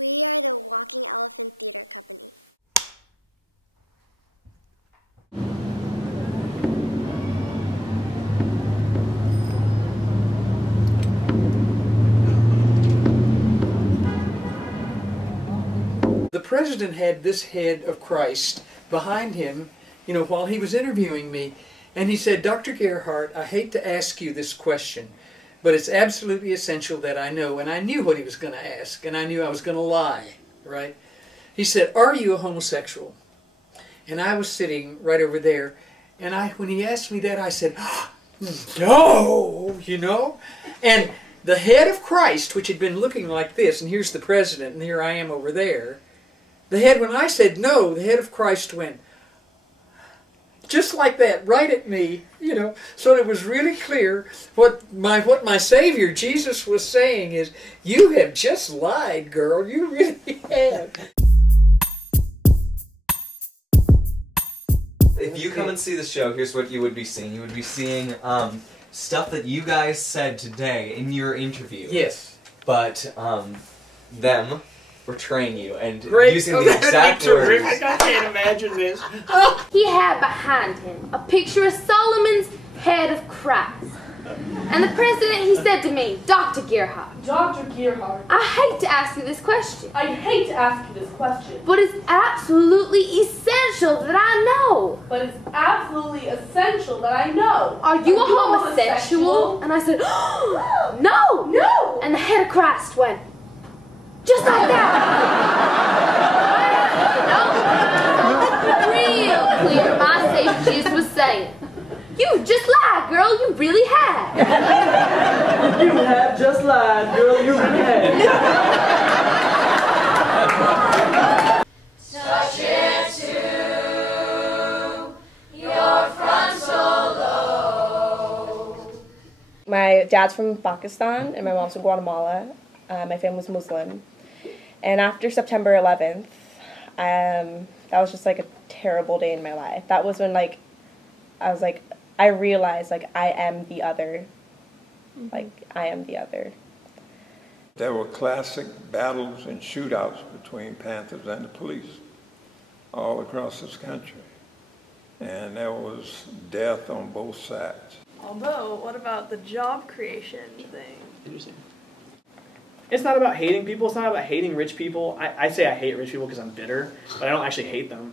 We are the Walking Elephant Theater Company. The president had this head of Christ behind him, you know, while he was interviewing me, and he said, "Dr. Gerhardt, I hate to ask you this question, but it's absolutely essential that I know." And I knew what he was going to ask, and I knew I was going to lie, right? He said, "Are you a homosexual?" And I was sitting right over there, and when he asked me that, I said, "No," you know? And the head of Christ, which had been looking like this, and here's the president, and here I am over there, the head, when I said no, the head of Christ went, just like that, right at me, you know. So it was really clear what my Savior, Jesus, was saying is, you have just lied, girl. You really have. If you come and see the show, here's what you would be seeing. You would be seeing stuff that you guys said today in your interview. Yes. But them portraying you and Great. using the exact words. I can't imagine this. He had behind him a picture of Solomon's head of Christ. And the president, he said to me, "Dr. Gerhardt, Dr. Gerhardt, I hate to ask you this question, I hate to ask you this question, but it's absolutely essential that I know. but it's absolutely essential that I know. Are you a homosexual?" And I said, "No, No! And the head of Christ went, just like that. Real clear, my Savior Jesus was saying, "You just lied, girl, you really have." You have just lied, girl, you really have. Touch it to your frontal lobe. My dad's from Pakistan and my mom's from Guatemala. My family's Muslim. And after September 11th, that was just like a terrible day in my life. That was when I realized I am the other. I am the other. There were classic battles and shootouts between Panthers and the police all across this country. And there was death on both sides. Although, what about the job creation thing? Interesting. It's not about hating people. It's not about hating rich people. I say I hate rich people because I'm bitter, but I don't actually hate them.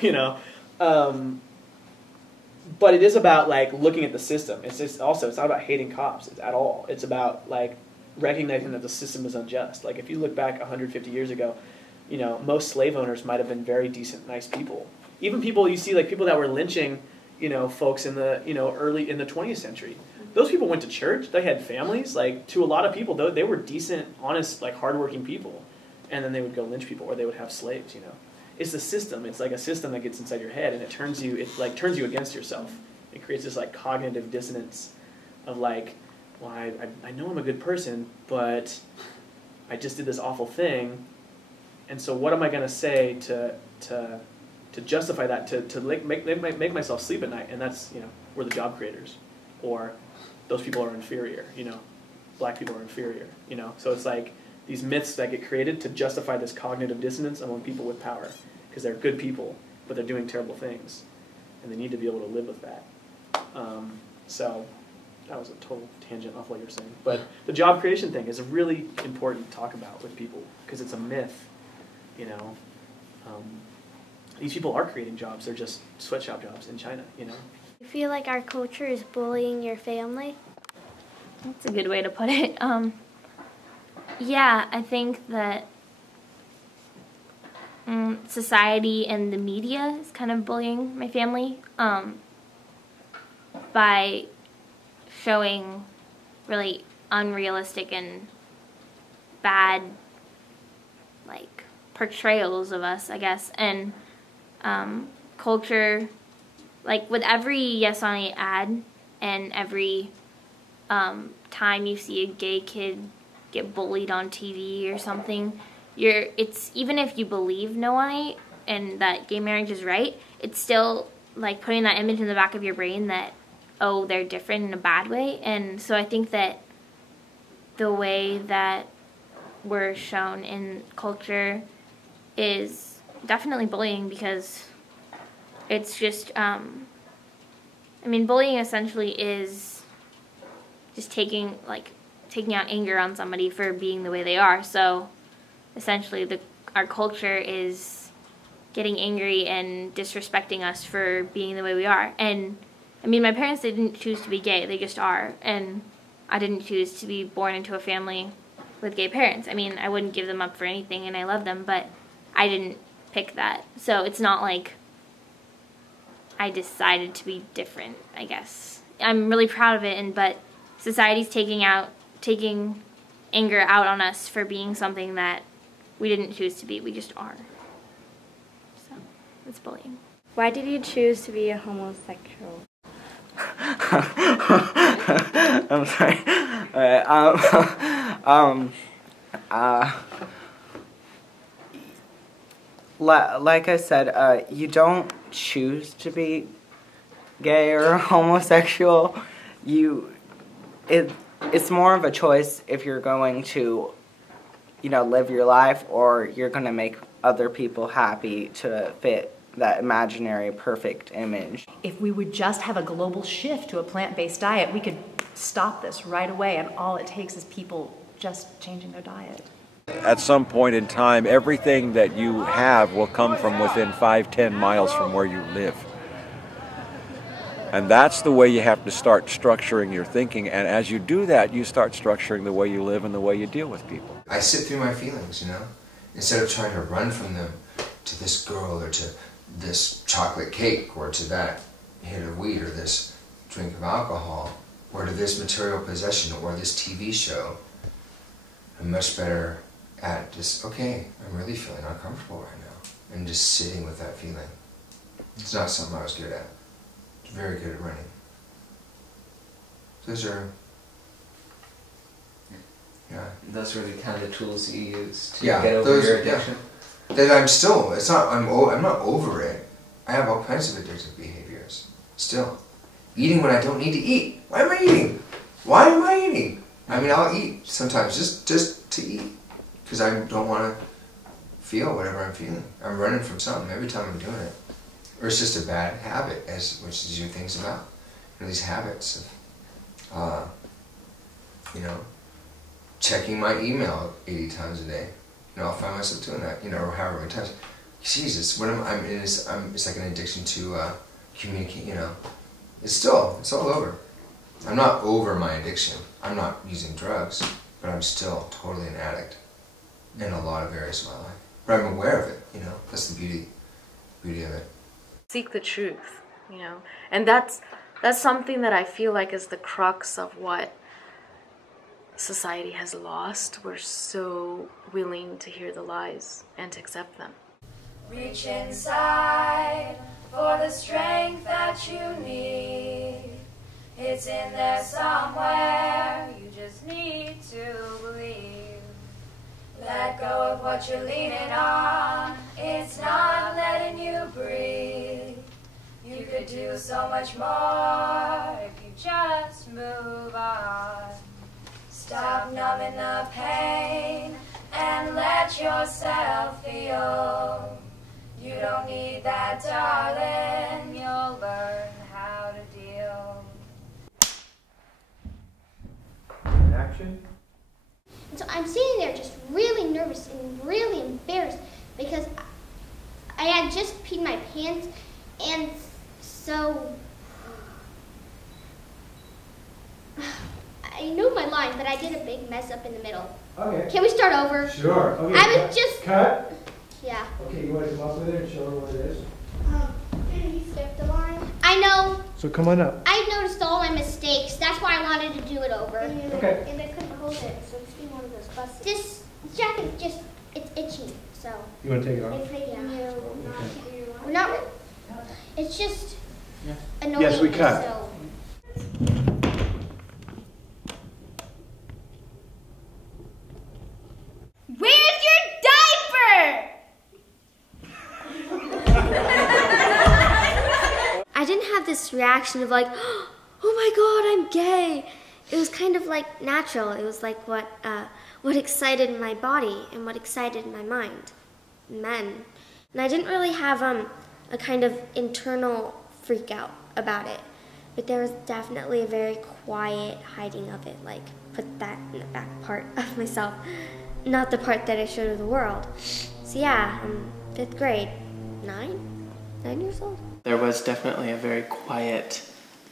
You know. But it is about looking at the system. It's not about hating cops at all. It's about recognizing that the system is unjust. If you look back 150 years ago, you know, most slave owners might have been very decent, nice people. Even people you see people that were lynching, you know, folks in the early in the 20th century. Those people went to church. They had families. To a lot of people, though, they were decent, honest, hardworking people. And then they would go lynch people, or they would have slaves. You know, it's the system. It's a system that gets inside your head, and it turns you. It turns you against yourself. It creates this cognitive dissonance of well, I know I'm a good person, but I just did this awful thing, and so what am I going to say to justify that? To make myself sleep at night? And that's, you know, we're the job creators, or those people are inferior, you know, black people are inferior, you know. So it's these myths that get created to justify this cognitive dissonance among people with power, because they're good people, but they're doing terrible things, and they need to be able to live with that. So that was a total tangent off what you were saying. But the job creation thing is a really important to talk about with people, because it's a myth, you know. These people are creating jobs, they're just sweatshop jobs in China, you know. You feel like our culture is bullying your family? That's a good way to put it. Yeah, I think that society and the media is kind of bullying my family by showing really unrealistic and bad portrayals of us, I guess, and culture. With every Yes on 8 ad and every time you see a gay kid get bullied on TV or something, it's even if you believe No on 8 and that gay marriage is right, it's still putting that image in the back of your brain that, oh, they're different in a bad way. And so I think that the way that we're shown in culture is definitely bullying, because it's just, I mean, bullying essentially is just taking out anger on somebody for being the way they are. So essentially our culture is getting angry and disrespecting us for being the way we are. And I mean, my parents, they didn't choose to be gay, they just are. And I didn't choose to be born into a family with gay parents. I mean, I wouldn't give them up for anything, and I love them, but I didn't pick that. So it's not like I decided to be different, I guess. I'm really proud of it, but society's taking anger out on us for being something that we didn't choose to be, we just are. So, it's bullying. Why did you choose to be a homosexual? I'm sorry. Like I said, you don't choose to be gay or homosexual. It's more of a choice if you're going to, live your life, or you're going to make other people happy to fit that imaginary perfect image. If we would just have a global shift to a plant-based diet, we could stop this right away, and all it takes is people just changing their diet. At some point in time, everything that you have will come from within 5-10 miles from where you live. And that's the way you have to start structuring your thinking, and as you do that, you start structuring the way you live and the way you deal with people. I sit through my feelings, instead of trying to run from them to this girl or to this chocolate cake or to that hit of weed or this drink of alcohol or to this material possession or this TV show. I'm much better at just, okay, I'm really feeling uncomfortable right now, and just sitting with that feeling. It's not something I was good at. I was very good at running. Those are, yeah. Those were the kind of tools that you use to get over your addiction? Yeah. That I'm still, it's not, I'm not over it. I have all kinds of addictive behaviors, still. Eating when I don't need to eat. Why am I eating? Why am I eating? I mean, I'll eat sometimes just to eat, because I don't want to feel whatever I'm feeling. I'm running from something every time I'm doing it. Or it's just a bad habit, which these are things about. These habits of, checking my email 80 times a day. I'll find myself doing that, or however many times. Jesus, when I'm in this, it's like an addiction to communicate, It's all over. I'm not over my addiction. I'm not using drugs, but I'm still totally an addict in a lot of areas of my life. But I'm aware of it, That's the beauty of it. Seek the truth, and that's something that I feel like is the crux of what society has lost. We're so willing to hear the lies and to accept them. Reach inside for the strength that you need. It's in there somewhere, you just need to believe. Let go of what you're leaning on, it's not letting you breathe. You could do so much more if you just move on. Stop numbing the pain and let yourself feel. You don't need that, darling, you'll learn how to deal. Action. And so I'm sitting there just really nervous and really embarrassed because I had just peed my pants, and so I know my line, but I did a big mess up in the middle. Okay. Can we start over? Sure. Okay. I was just... Cut. Yeah. Okay, you want to come up with it and show her what it is? You skipped a line. I know. So come on up. I noticed all my mistakes. That's why I wanted to do it over. Okay. And I couldn't hold it, so it's been one of those buses. This jacket it's itchy, so. You want to take it off? It's making you Okay. We're not. It's just annoying. Yes, we cut. So. Where's your diaper? I didn't have this reaction of like, oh my God, I'm gay. It was kind of like natural. It was like what what excited my body and what excited my mind. Men. And I didn't really have a kind of internal freak out about it. But there was definitely a very quiet hiding of it, like put that in the back part of myself, not the part that I showed to the world. So yeah, 5th grade, 9 years old. There was definitely a very quiet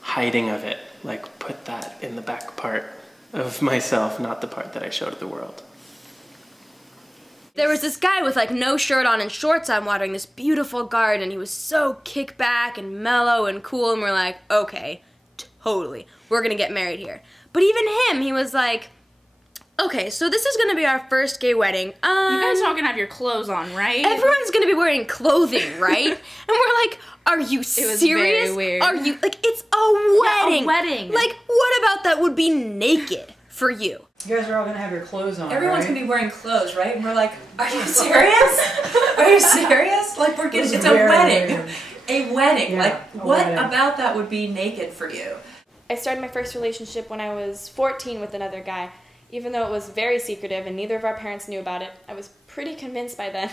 hiding of it, like put that in the back part of myself, not the part that I showed to the world. There was this guy with like no shirt on and shorts on watering this beautiful garden. He was so kick back and mellow and cool, and we're like, okay, totally, we're gonna get married here. But even him, he was like, okay, so this is gonna be our first gay wedding. You guys are all gonna have your clothes on, right? Everyone's gonna be wearing clothing, right? And we're like, are you serious? Very weird. Are you, like, it's a wedding. Yeah, a wedding. Like, what about that would be naked for you? You guys are all gonna have your clothes on, Everyone's right? gonna be wearing clothes, right? And we're like, are you serious? Are you serious? Like, we're getting, it's a wedding. A wedding. Yeah, like, what wedding. about that would be naked for you? I started my first relationship when I was 14 with another guy. Even though it was very secretive and neither of our parents knew about it, I was pretty convinced by then.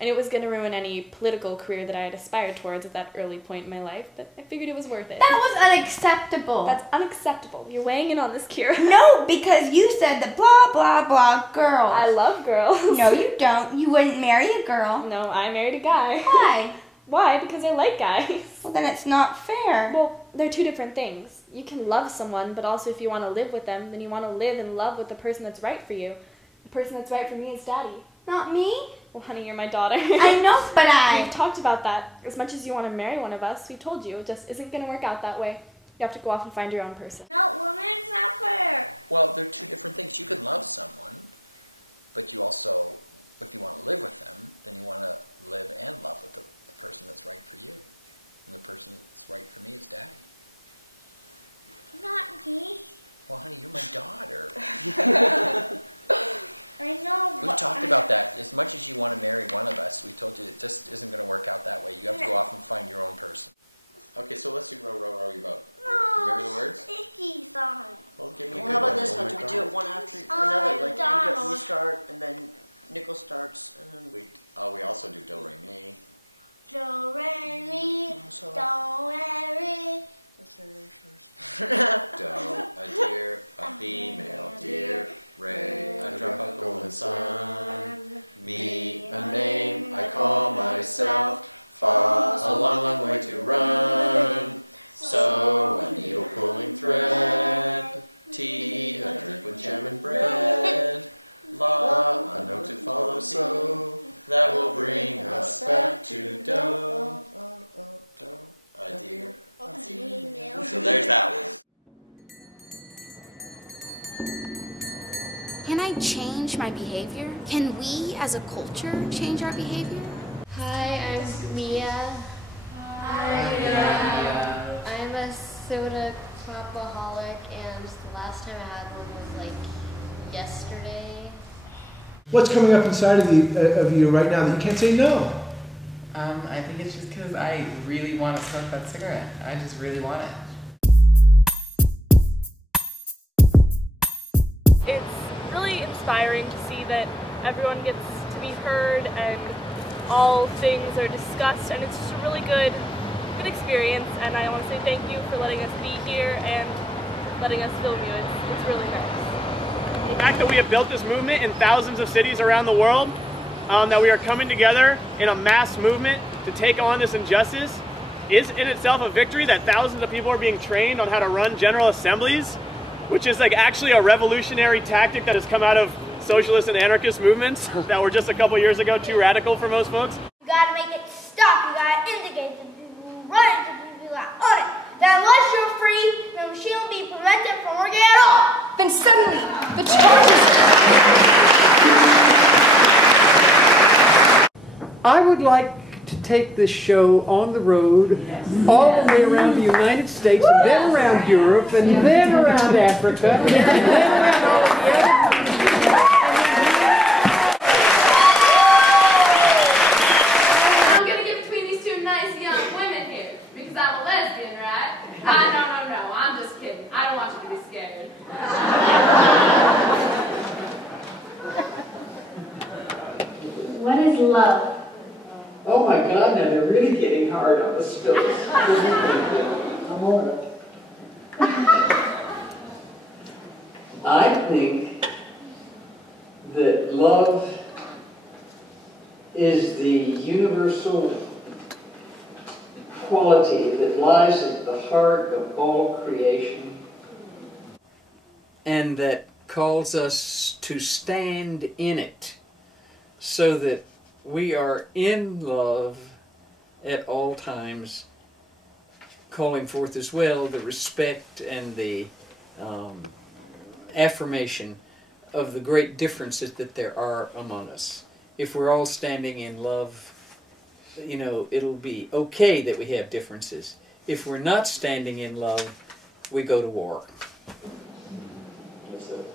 I knew it was going to ruin any political career that I had aspired towards at that early point in my life, but I figured it was worth it. That was unacceptable. That's unacceptable. You're weighing in on this, Kira. No, because you said the blah, blah, blah girls. I love girls. No, you don't. You wouldn't marry a girl. No, I married a guy. Why? Why? Because I like guys. Well, then it's not fair. Well, they're two different things. You can love someone, but also if you want to live with them, then you want to live in love with the person that's right for you. The person that's right for me is Daddy. Not me? Well, honey, you're my daughter. I know, but We've talked about that. As much as you want to marry one of us, we told you it just isn't going to work out that way. You have to go off and find your own person. No, woman, it's not fair. Well, they're two different things. You can love someone, but you also, if you want to live with them, then you want to live and love with the person that's right for you. And the person that's right for me is Daddy. Not me. Well, honey, you're my daughter. I know, We've talked about that. As much as you want to marry one of us, we told you it just isn't going to work out that way. You have to go off and find your own person. Okay, so let's do row, row, row your boat. Do you remember the words? Sticky song. Well, give me a Well, good how about one. this One one? more We do it time. one after another. Like you Donald. start, and then Nickel starts, and then We also do do, re, mi. Do, re, mi, do, re, re. Do, a deer, a female deer. Re, a drop of golden sun. Mi, a name I call myself. Fa, a long, long way to run. So, a needle pulling thread. Tea, a drink with jam and bread. La, a note to follow. So, that will bring us back to do. A deer. So there's that one. Can I change my behavior? Can we as a culture change our behavior? Hi, I'm Mia. Hi, Mia. I'm a soda popaholic, and the last time I had one was like yesterday. What's coming up inside of you right now that you can't say no? I think it's just because I really want to smoke that cigarette. I just really want it. It's really inspiring to see that everyone gets to be heard and all things are discussed, and it's just a really good experience, and I want to say thank you for letting us be here and letting us film you. It's really nice. The fact that we have built this movement in thousands of cities around the world, that we are coming together in a mass movement to take on this injustice is in itself a victory, that thousands of people are being trained on how to run general assemblies, which is like actually a revolutionary tactic that has come out of socialist and anarchist movements that were just a couple years ago too radical for most folks. You gotta make it stop. You gotta indicate to people, run it to people, you gotta own it. That unless you're free, the machine will be prevented from working at all. Then suddenly, the charges. I would like to take this show on the road, all the way around the United States, and then around Europe, and then around Africa, and then around all of the other. I'm gonna get between these two nice young women here because I'm a lesbian, right? No, I'm just kidding. I don't want you to be scared. love. Oh my God, now they're really getting hard on us, Phyllis. Come on. I think that love is the universal quality that lies at the heart of all creation and that calls us to stand in it so that we are in love at all times, calling forth as well the respect and the affirmation of the great differences that there are among us. If we're all standing in love, you know, it'll be okay that we have differences. If we're not standing in love, we go to war. That's it.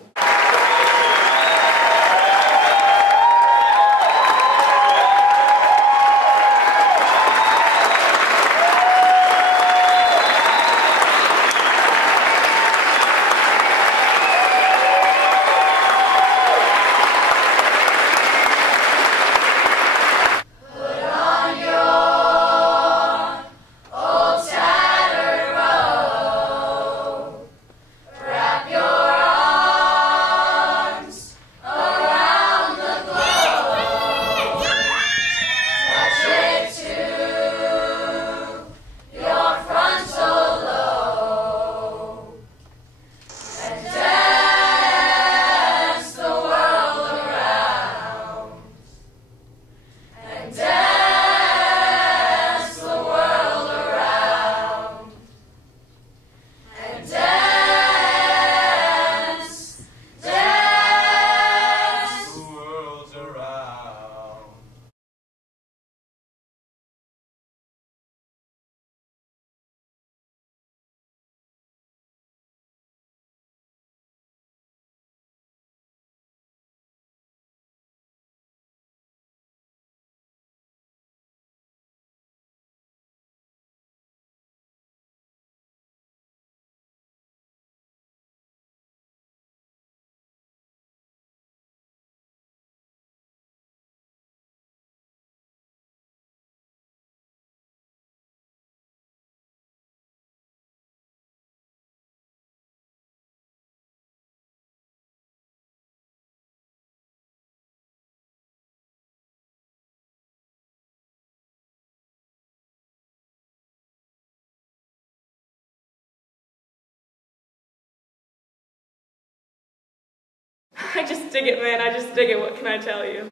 I just dig it, man. I just dig it. What can I tell you?